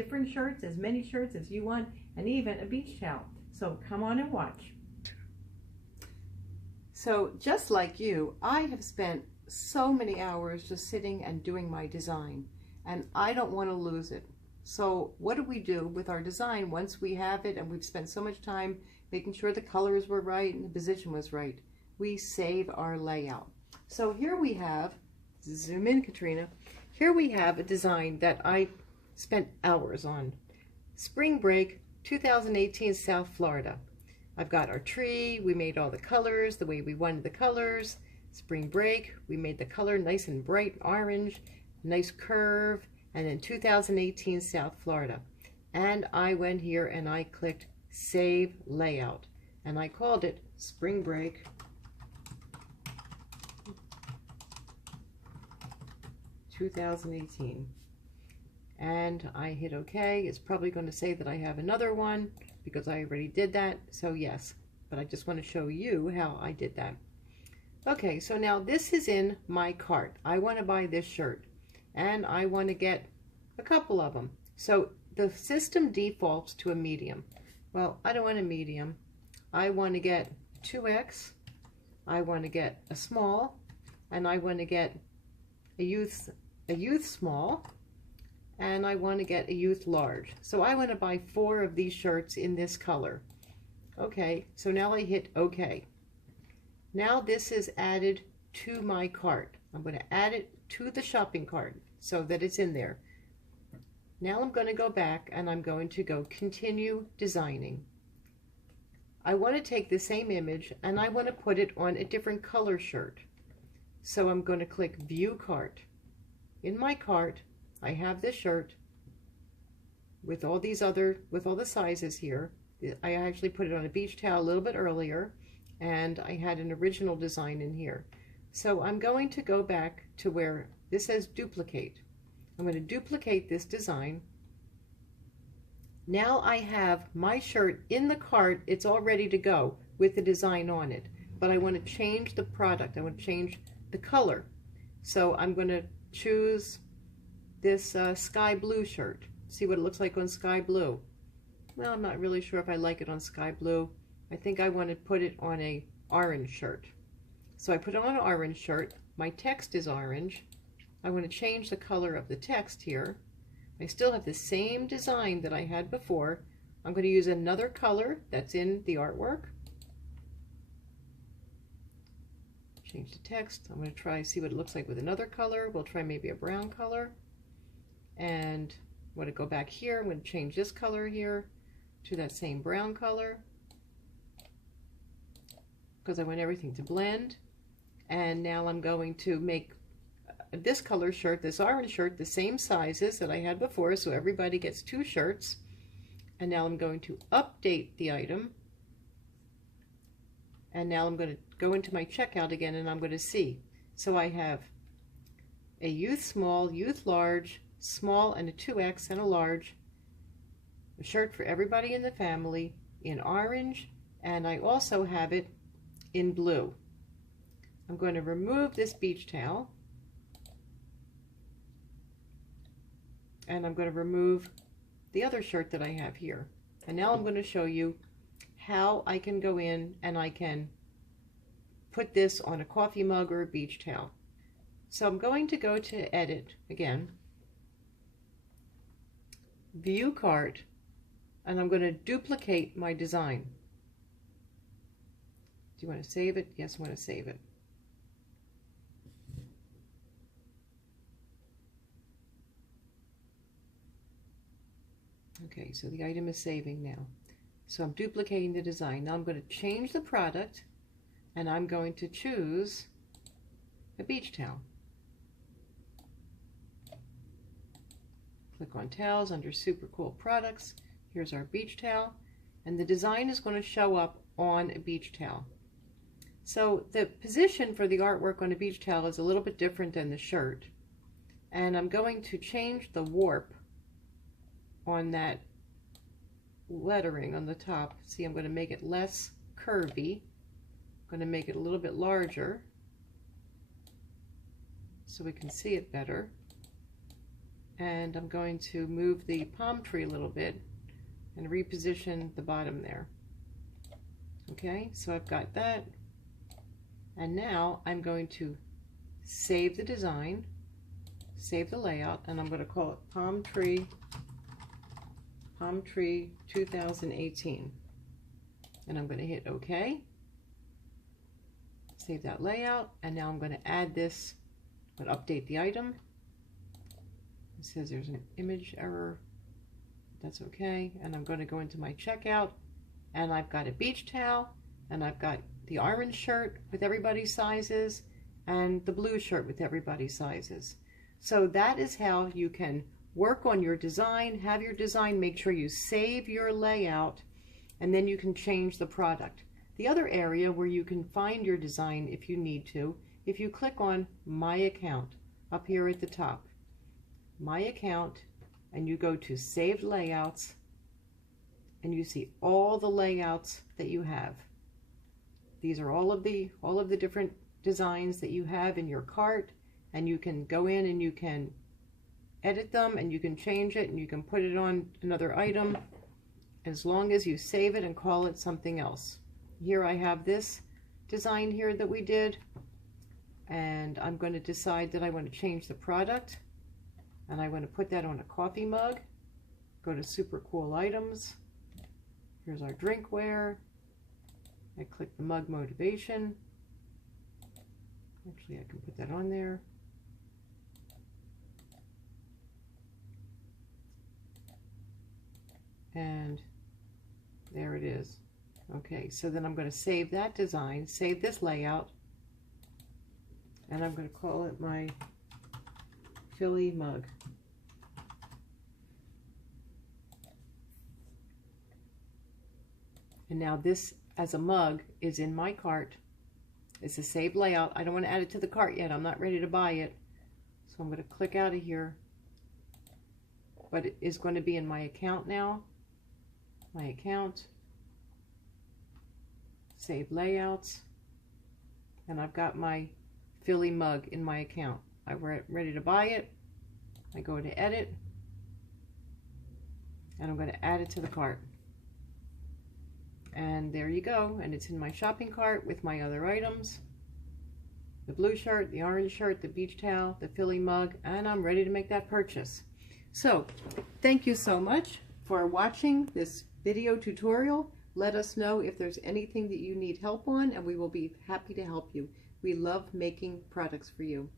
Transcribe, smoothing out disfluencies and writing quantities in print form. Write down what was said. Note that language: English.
different shirts, as many shirts as you want, and even a beach towel. So come on and watch. So just like you, I have spent so many hours just sitting and doing my design, and I don't want to lose it. So what do we do with our design once we have it and we've spent so much time making sure the colors were right and the position was right? We save our layout. So here we have, zoom in Katrina, here we have a design that I spent hours on. Spring Break 2018 South Florida. I've got our tree, we made all the colors the way we wanted the colors. Spring Break, we made the color nice and bright orange, nice curve, and then 2018 South Florida. And I went here and I clicked Save Layout, and I called it Spring Break 2018. And I hit OK. It's probably going to say that I have another one because I already did that, so yes, but I just want to show you how I did that. Okay, so now this is in my cart. I want to buy this shirt and I want to get a couple of them. So the system defaults to a medium. Well, I don't want a medium. I want to get 2X, I want to get a small, and I want to get a youth small, and I want to get a youth large. So I want to buy 4 of these shirts in this color. Okay, so now I hit OK. Now this is added to my cart. I'm going to add it to the shopping cart so that it's in there. Now I'm going to go back and I'm going to go continue designing. I want to take the same image and I want to put it on a different color shirt. So I'm going to click View Cart. In my cart, I have this shirt with all these with all the sizes here. I actually put it on a beach towel a little bit earlier, and I had an original design in here. So I'm going to go back to where this says duplicate. I'm going to duplicate this design. Now I have my shirt in the cart. It's all ready to go with the design on it, but I want to change the product. I want to change the color. So I'm going to choose this sky blue shirt. See what it looks like on sky blue. Well, I'm not really sure if I like it on sky blue. I think I want to put it on a orange shirt. So I put it on an orange shirt. My text is orange. I want to change the color of the text here. I still have the same design that I had before. I'm going to use another color that's in the artwork. Change the text. I'm going to try see what it looks like with another color. We'll try maybe a brown color. And I'm going to go back here. I'm going to change this color here to that same brown color because I want everything to blend. And now I'm going to make this color shirt, this orange shirt, the same sizes that I had before, so everybody gets 2 shirts. And now I'm going to update the item. And now I'm going to go into my checkout again and I'm going to see. So I have a youth small, youth large, small, and a 2X and a large. A shirt for everybody in the family in orange, and I also have it in blue. I'm going to remove this beach towel, and I'm going to remove the other shirt that I have here. And now I'm going to show you how I can go in and I can put this on a coffee mug or a beach towel. So I'm going to go to Edit again, View Cart, and I'm going to duplicate my design. Do you want to save it? Yes, I want to save it. Okay, so the item is saving now. So I'm duplicating the design. Now I'm going to change the product, and I'm going to choose a beach towel. Click on Towels under Super Cool Products. Here's our beach towel, and the design is going to show up on a beach towel. So the position for the artwork on a beach towel is a little bit different than the shirt, and I'm going to change the warp on that lettering on the top. See, I'm going to make it less curvy. I'm going to make it a little bit larger so we can see it better. and I'm going to move the palm tree a little bit and reposition the bottom there. Okay, so I've got that, and now I'm going to save the design, save the layout, and I'm going to call it Palm Tree 2018, and I'm going to hit OK. Save that layout, and now I'm going to add this. I'm going to update the item. It says there's an image error. That's okay. And I'm going to go into my checkout, and I've got a beach towel, and I've got the orange shirt with everybody's sizes, and the blue shirt with everybody's sizes. So that is how you can work on your design, have your design, make sure you save your layout, and then you can change the product. The other area where you can find your design if you need to, if you click on My Account up here at the top, My Account, and you go to Saved Layouts, and you see all the layouts that you have. These are all of the different designs that you have in your cart, and you can go in and you can edit them, and you can change it, and you can put it on another item as long as you save it and call it something else. Here I have this design here that we did, and I'm going to decide that I want to change the product, and I want to put that on a coffee mug. Go to Super Cool Items. Here's our drinkware. I click the mug motivation. Actually, I can put that on there. And there it is. Okay, so then I'm going to save that design, save this layout, and I'm going to call it my Philly mug. And now this as a mug is in my cart. It's a saved layout. I don't want to add it to the cart yet. I'm not ready to buy it. So I'm going to click out of here. But it is going to be in my account now. My account. Save layouts. And I've got my Philly mug in my account. I'm ready to buy it. I go to edit. And I'm going to add it to the cart. And there you go, and it's in my shopping cart with my other items. The blue shirt, the orange shirt, the beach towel, the Philly mug, and I'm ready to make that purchase. So, thank you so much for watching this video tutorial. Let us know if there's anything that you need help on, and we will be happy to help you. We love making products for you.